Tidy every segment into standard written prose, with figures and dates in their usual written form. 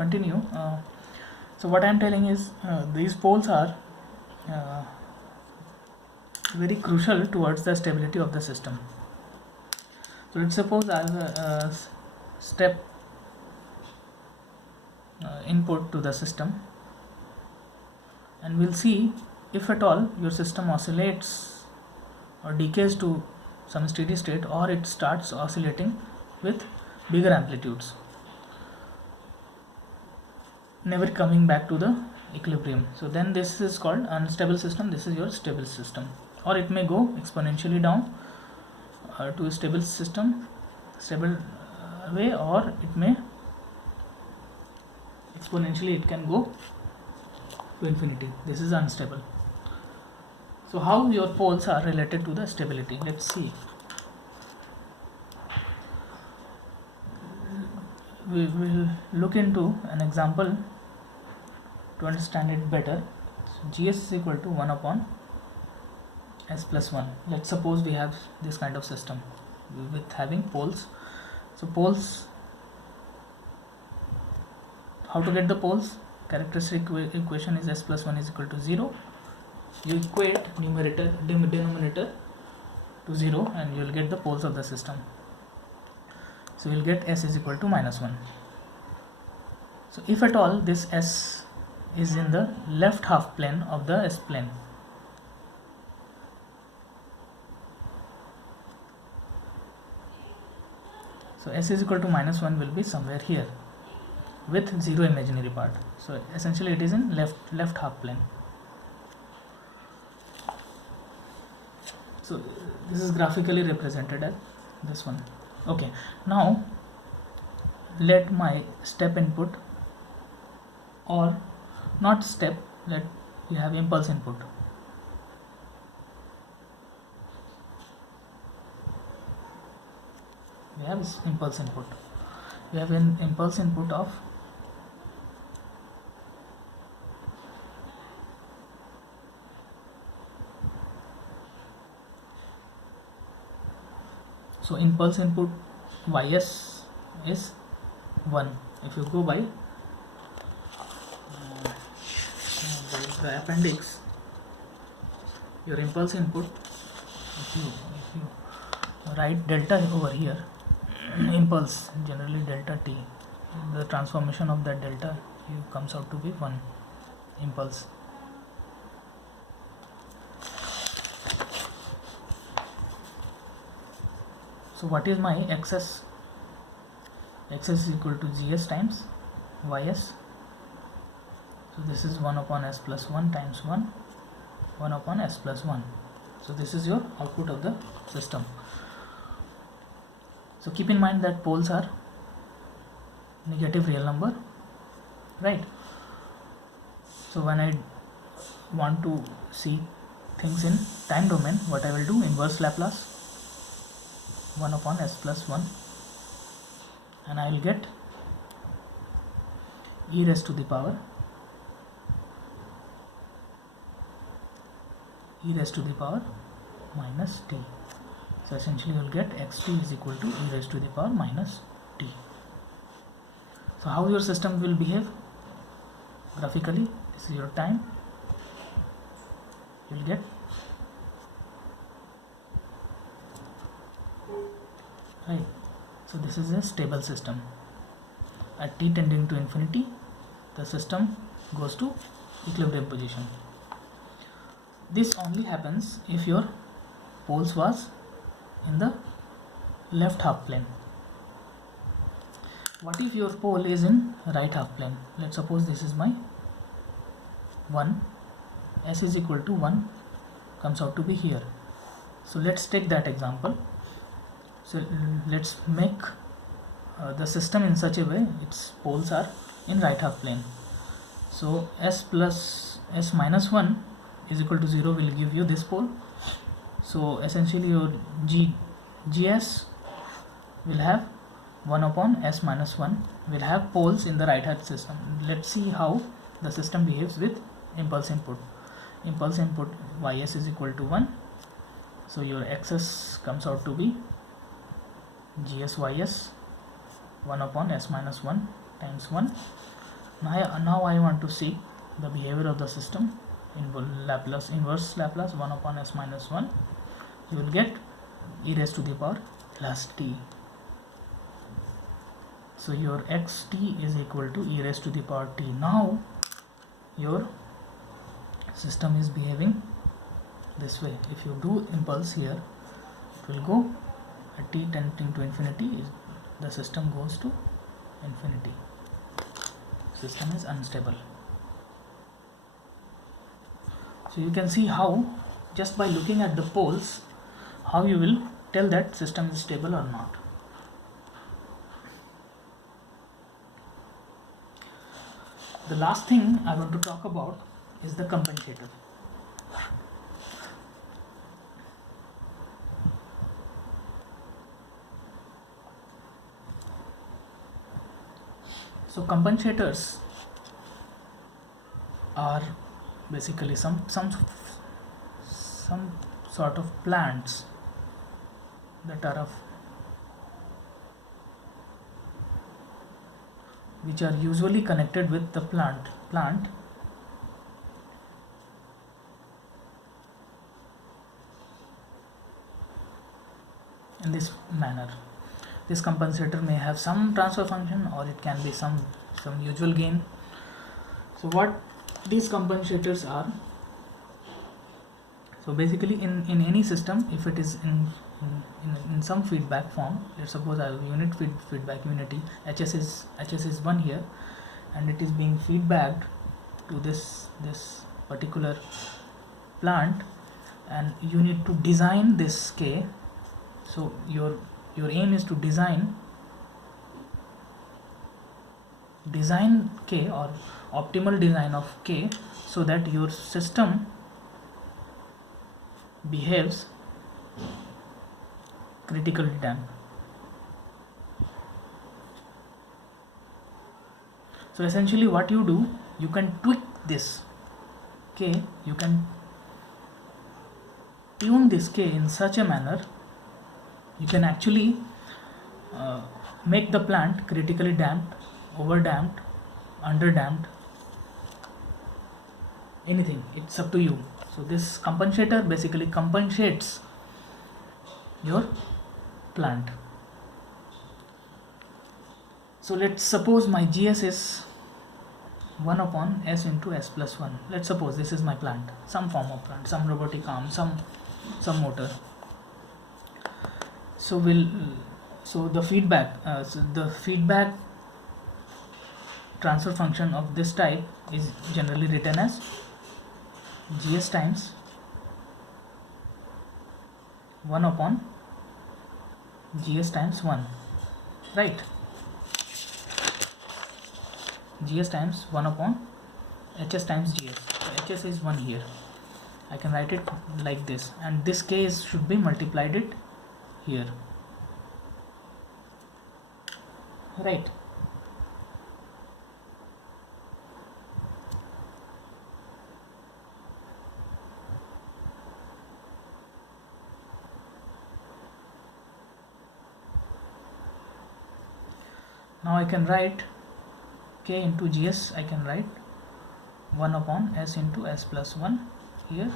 continue. So what I am telling is these poles are very crucial towards the stability of the system. So let's suppose I have a step input to the system, and we'll see if at all your system oscillates or decays to some steady state, or it starts oscillating with bigger amplitudes, never coming back to the equilibrium. So then this is called unstable system, this is your stable system. Or it may go exponentially down to a stable system, stable way, or it may exponentially, it can go to infinity. This is unstable. So how your poles are related to the stability? Let's see. We will look into an example to understand it better. So GS is equal to 1 upon S plus 1. Let's suppose we have this kind of system with having poles. So poles, how to get the poles? Characteristic equation is S plus 1 is equal to 0. You equate numerator denominator to 0 and you will get the poles of the system. So you will get S is equal to minus 1. So if at all this S is in the left half plane of the S plane, so S is equal to minus 1 will be somewhere here with 0 imaginary part. So essentially it is in left half plane. So this is graphically represented as this one. Okay, now let my step input, or not step, let you have impulse input. We have impulse input. We have an impulse input of so impulse input Ys is 1. If you go by the appendix, your impulse input, if you write delta over here, impulse, generally delta t, the transformation of that delta comes out to be 1 impulse. So what is my xs? Xs is equal to gs times ys. So this is 1 upon s plus 1 times 1 upon s plus 1. So this is your output of the system. So keep in mind that poles are negative real number, right? So when I want to see things in time domain, what I will do, inverse Laplace 1 upon s plus 1, and I will get e raised to the power minus t. So essentially you will get xt is equal to e raised to the power minus t. So how your system will behave graphically? This is your time. You will get right. So this is a stable system. At t tending to infinity, the system goes to equilibrium position. This only happens if your poles was in the left half plane. What if your pole is in right half plane? Let's suppose this is my 1, s is equal to 1 comes out to be here. So let's take that example. So let's make the system in such a way its poles are in right half plane. So s plus s minus 1 is equal to 0 will give you this pole. So essentially your gs will have 1 upon s minus 1 will have poles in the right hand system. Let's see how the system behaves with impulse input. Impulse input ys is equal to 1. So your xs comes out to be gs ys 1 upon s minus 1 times 1. Now I want to see the behavior of the system in inverse Laplace 1 upon s minus 1. You will get e raised to the power plus t. So your xt is equal to e raised to the power t. Now your system is behaving this way. If you do impulse here, it will go at t tending to infinity, the system goes to infinity. System is unstable. So you can see how, just by looking at the poles, how you will tell that system is stable or not. The last thing I want to talk about is the compensator. So compensators are basically some sort of plants that are which are usually connected with the plant in this manner. This compensator may have some transfer function, or it can be some usual gain. So what these compensators are, so basically in any system, if it is in some feedback form, let's suppose I have unit feedback unity, HS is 1 here, and it is being feedbacked to this particular plant, and you need to design this K. So your aim is to design K, or optimal design of K, so that your system behaves critically damped. So essentially what you do, you can tweak this K, you can tune this K in such a manner, you can actually make the plant critically damped, over damped, under damped, anything, it's up to you. So this compensator basically compensates your plant. So let's suppose my GS is 1 upon s into s plus 1. Let's suppose this is my plant, some form of plant, some robotic arm, some motor. So the feedback transfer function of this type is generally written as GS times 1 upon GS times 1, right? GS times 1 upon HS times GS. So HS is 1 here. I can write it like this, and this K should be multiplied it here, right? Now I can write K into GS, I can write 1 upon s into s plus 1 here,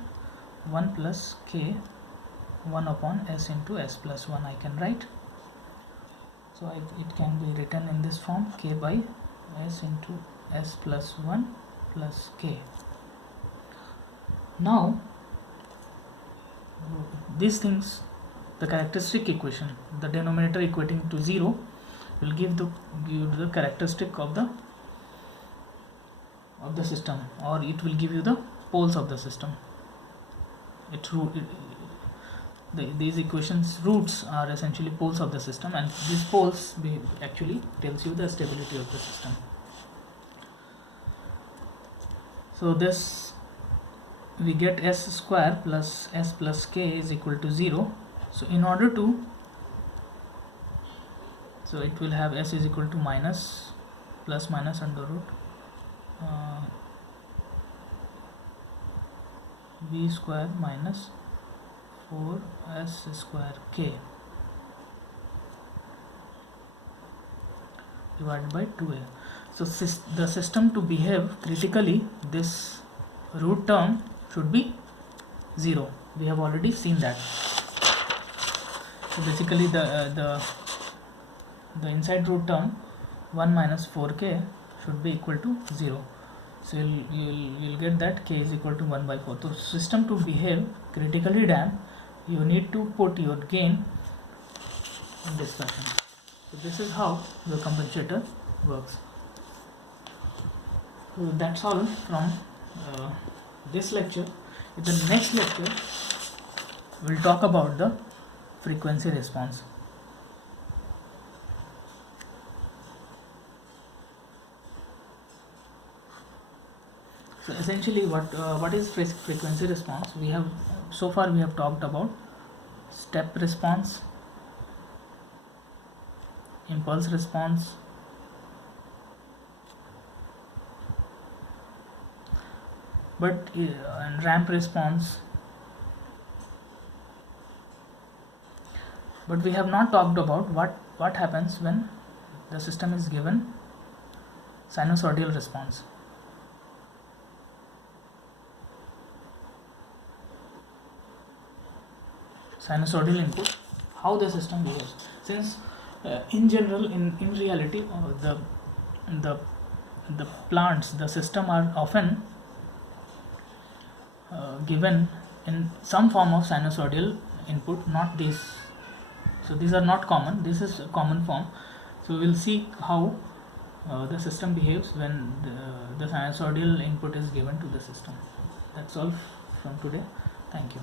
1 plus K 1 upon s into s plus 1 I can write. So it can be written in this form, K by s into s plus 1 plus K. Now these things, the characteristic equation, the denominator equating to 0 will give the characteristic of the system, or it will give you the poles of the system. These equations roots are essentially poles of the system, and these poles actually tells you the stability of the system. So this we get s square plus s plus K is equal to 0. So in order to, so it will have s is equal to minus plus minus under root v square minus 4s square K divided by 2a. So the system to behave critically, this root term should be 0. We have already seen that. So basically the inside root term 1 minus 4k should be equal to 0. So you'll get that k is equal to 1 by 4. So system to behave critically damped, you need to put your gain in this fashion. So this is how the compensator works. So that's all from this lecture. In the next lecture, we'll talk about the frequency response. So essentially, what is frequency response? So far we have talked about step response, impulse response, and ramp response, but we have not talked about what happens when the system is given sinusoidal response. Sinusoidal input, how the system behaves. Since in general, in reality, the plants, the system are often given in some form of sinusoidal input, not this. So these are not common. This is a common form. So we'll see how the system behaves when the sinusoidal input is given to the system. That's all from today. Thank you.